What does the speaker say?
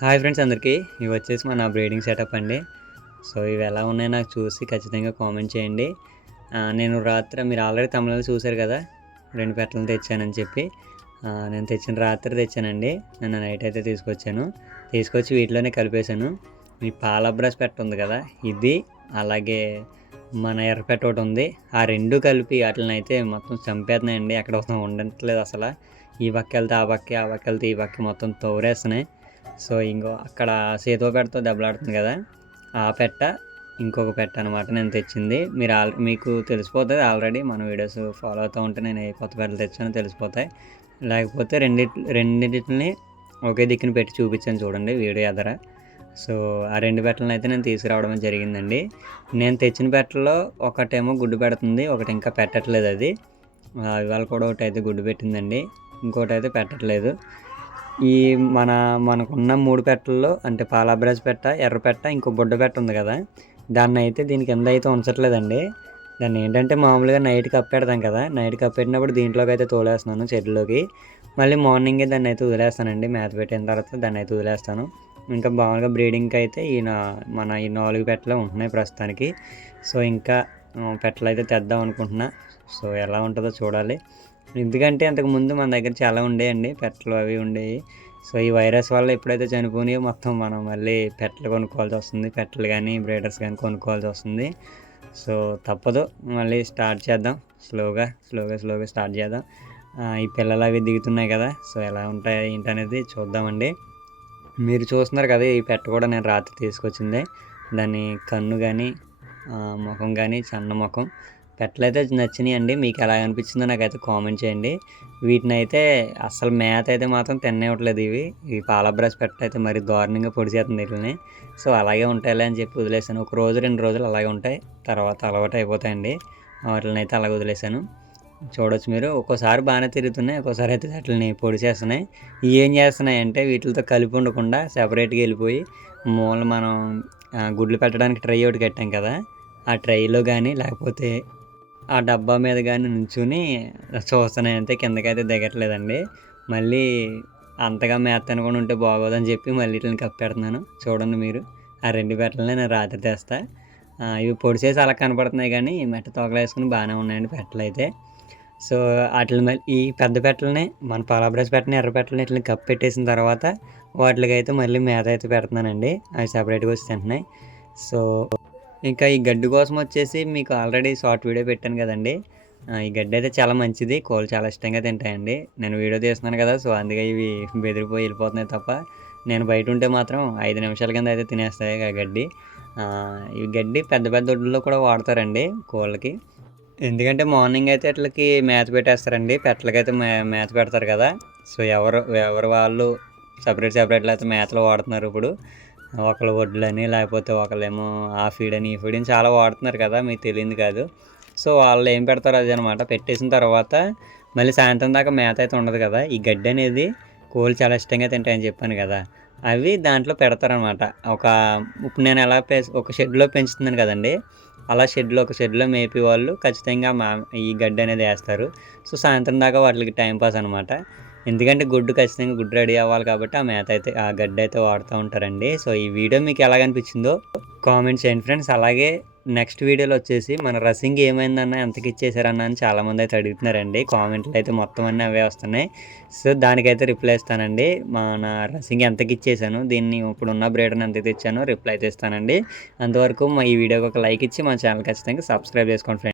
Hi friends అందరికీ. ఇవి వచ్చేసి మన బ్రీడింగ్ సెటప్ అండి. సో ఇవి ఎలా ఉన్నాయో నాకు చూసి ఖచ్చితంగా కామెంట్ చేయండి. నేను రాత్రి మీరు ఆల్రెడీ తమిళనాడు చూశారు కదా రెండు పెట్టలు తెచ్చానని చెప్పి. నేను తెచ్చిన రాత్రి తెచ్చానండి. నన్ను నైట్ అయితే తీసుకొచ్చాను. తీసుకొచ్చి వీటిలోనే కలిపేశాను. ఈ పాల బ్రష్ పెట్ట ఉంది కదా ఇది అలాగే మన ఎర్రపెట్ట ఒకటి ఉంది. ఆ రెండు కలిపి వాటిని అయితే మొత్తం చంపేస్తున్నాయండి. అక్కడ అసలు ఉండట్లేదు అసలు. ఈ పక్క వెళ్తే ఆ పక్క ఆ పక్క వెళ్తే ఈ పక్క మొత్తం తోరేస్తున్నాయి. సో ఇంకో అక్కడ సేతో పెట్టతో దెబ్బలాడుతుంది కదా. ఆ పెట్ట ఇంకొక పెట్ట అనమాట నేను తెచ్చింది. మీరు ఆల్ మీకు తెలిసిపోతుంది ఆల్రెడీ. మన వీడియోస్ ఫాలో అవుతూ ఉంటే నేను ఏ కొత్త పెట్టలు తెచ్చానో తెలిసిపోతాయి. లేకపోతే రెండిటి రెండింటిని ఒకే దిక్కున పెట్టి చూపించాను చూడండి వీడియో ఎదర. సో ఆ రెండు పెట్టలను అయితే నేను తీసుకురావడం జరిగిందండి. నేను తెచ్చిన పెట్టలో ఒకటేమో గుడ్డు పెడుతుంది ఒకటి ఇంకా పెట్టట్లేదు అది. ఇవాళ కూడా ఒకటి అయితే గుడ్డు పెట్టిందండి. ఇంకోటి అయితే పెట్టట్లేదు. ఈ మన మనకున్న మూడు పెట్టల్లో అంటే పాలాబ్రాజ్ పెట్ట ఎర్ర పెట్ట ఇంకో బుడ్డ పెట్ట ఉంది కదా. దాన్ని అయితే దీని కింద అయితే ఉంచట్లేదండి. దాన్ని ఏంటంటే మామూలుగా నైట్ కప్పెడతాం కదా. నైట్ కప్పెట్టినప్పుడు దీంట్లోకి అయితే తోలేస్తున్నాను చెట్లోకి మళ్ళీ మార్నింగే దాన్ని అయితే వదిలేస్తానండి. మేత పెట్టిన తర్వాత దాన్ని అయితే వదిలేస్తాను. ఇంకా మామూలుగా బ్రీడింగ్కి అయితే ఈ నా మన ఈ నాలుగు పెట్టలు ఉంటున్నాయి ప్రస్తుతానికి. సో ఇంకా పెట్టలు అయితే తెద్దాం అనుకుంటున్నా. సో ఎలా ఉంటుందో చూడాలి. ఎందుకంటే అంతకుముందు మన దగ్గర చాలా ఉండేయండి. పెట్టలు అవి ఉండేవి. సో ఈ వైరస్ వల్ల ఎప్పుడైతే చనిపోయినాయో మొత్తం మనం మళ్ళీ పెట్టలు కొనుక్కోవాల్సి వస్తుంది. పెట్టలు కానీ బ్రీడర్స్ కానీ కొనుక్కోవాల్సి వస్తుంది. సో తప్పదు. మళ్ళీ స్టార్ట్ చేద్దాం. స్లోగా స్లోగా స్లోగా స్టార్ట్ చేద్దాం. ఈ పిల్లలు అవి దిగుతున్నాయి కదా. సో ఎలా ఉంటాయి ఏంటనేది చూద్దామండి. మీరు చూస్తున్నారు కదా ఈ పెట్ట కూడా నేను రాత్రి తీసుకొచ్చిందే. దాని కన్ను కానీ ముఖం కానీ సన్న ముఖం. పెట్టలైతే నచ్చినాయి అండి మీకు ఎలా అనిపించిందో నాకైతే కామెంట్ చేయండి. వీటిని అయితే అసలు మేత అయితే మాత్రం తినేవట్లేదు ఇవి. ఈ పాల బ్రష్ పెట్టయితే మరి దారుణంగా పొడి చేస్తుంది వీటిని. సో అలాగే ఉంటాయిలే అని చెప్పి వదిలేసాను ఒక రోజు రెండు రోజులు అలాగే ఉంటాయి. తర్వాత అలవాటు అయిపోతాయండి. వాటిని అయితే అలాగే వదిలేసాను చూడొచ్చు మీరు. ఒక్కోసారి బాగానే తిరుగుతున్నాయి. ఒక్కోసారి అయితే వాటిని పొడి చేస్తున్నాయి. ఏం చేస్తున్నాయి అంటే వీటితో కలిపి ఉండకుండా సెపరేట్గా వెళ్ళిపోయి మూల మనం గుడ్లు పెట్టడానికి ట్రై ఒకటి కట్టాం కదా. ఆ ట్రైలో కానీ లేకపోతే ఆ డబ్బా మీద కానీ నుంచుని చూస్తున్నాయి కిందకైతే దిగట్లేదండి. మళ్ళీ అంతగా మేత కూడా ఉంటే బాగోదని చెప్పి మళ్ళీ వీటిని కప్పెడుతున్నాను. చూడండి మీరు. ఆ రెండు పెట్టలనే నేను రాత్రి తెస్తా. ఇవి పొడి చేసి అలా కనపడుతున్నాయి కానీ మెట్ట తోకలు వేసుకుని బాగానే ఉన్నాయండి పెట్టలు అయితే. సో వాటిని మళ్ళీ ఈ పెద్ద పెట్టలని మన పలాబ్రస్ పెట్టని ఎర్ర పెట్టలని ఇట్లా కప్పు పెట్టేసిన తర్వాత వాటికి అయితే మళ్ళీ మేత అయితే పెడుతున్నానండి. అవి సపరేట్గా వచ్చి తింటున్నాయి. సో ఇంకా ఈ గడ్డి కోసం వచ్చేసి మీకు ఆల్రెడీ షార్ట్ వీడియో పెట్టాను కదండి. ఈ గడ్డి అయితే చాలా మంచిది. కోళ్ళు చాలా ఇష్టంగా తింటాయండి. నేను వీడియో తీస్తున్నాను కదా సో అందుకే ఇవి బెదిరిపోయి వెళ్ళిపోతున్నాయి తప్ప నేను బయట ఉంటే మాత్రం ఐదు నిమిషాల కింద అయితే తినేస్తాయి ఆ గడ్డి. ఈ గడ్డి పెద్ద పెద్ద దొడ్లలో కూడా వాడతారండి కోళ్ళకి. ఎందుకంటే మార్నింగ్ అయితే ఇట్లకి మేత పెట్టేస్తారండి. పెట్టలకైతే మే మేత పెడతారు కదా. సో ఎవరు ఎవరు వాళ్ళు సపరేట్ సపరేట్లో అయితే మేతలు వాడుతున్నారు ఇప్పుడు. ఒకళ్ళు వడ్లని లేకపోతే ఒకళ్ళేమో ఆ ఫీడ్ అని ఈ ఫీడ్ అని చాలా వాడుతున్నారు కదా మీకు తెలియదు కాదు. సో వాళ్ళు ఏం పెడతారు అది అనమాట పెట్టేసిన తర్వాత మళ్ళీ సాయంత్రం దాకా మేత అయితే ఉండదు కదా. ఈ గడ్డి అనేది కోళ్ళు చాలా ఇష్టంగా తింటాయని చెప్పాను కదా. అవి దాంట్లో పెడతారనమాట ఒక ఇప్పుడు నేను ఎలా పే ఒక షెడ్లో పెంచుతున్నాను కదండి. అలా షెడ్లో ఒక షెడ్లో మేపి వాళ్ళు ఖచ్చితంగా మా ఈ గడ్డి అనేది వేస్తారు. సో సాయంత్రం దాకా వాటికి టైం పాస్ అనమాట ఎందుకంటే గుడ్డు ఖచ్చితంగా గుడ్డు రెడీ అవ్వాలి కాబట్టి ఆ మేత అయితే ఆ గడ్డ అయితే వాడుతూ ఉంటారండి. సో ఈ వీడియో మీకు ఎలాగనిపించిందో కామెంట్ చేయండి ఫ్రెండ్స్. అలాగే నెక్స్ట్ వీడియోలో వచ్చేసి మన రసింగ్ ఏమైందన్న ఎంతకి ఇచ్చేసారన్న అని చాలామంది అయితే అడుగుతున్నారండి. కామెంట్లు అయితే మొత్తం అన్నీ అవే వస్తున్నాయి. సో దానికైతే రిప్లై ఇస్తానండి. మన రసింగ్ ఎంతకి ఇచ్చేసాను దీన్ని ఇప్పుడున్న బ్రేడర్ని ఎంత తెచ్చానో రిప్లై అయితే ఇస్తానండి. అంతవరకు మా ఈ వీడియోకి ఒక లైక్ ఇచ్చి మా ఛానల్ ఖచ్చితంగా సబ్స్క్రైబ్ చేసుకోండి ఫ్రెండ్స్.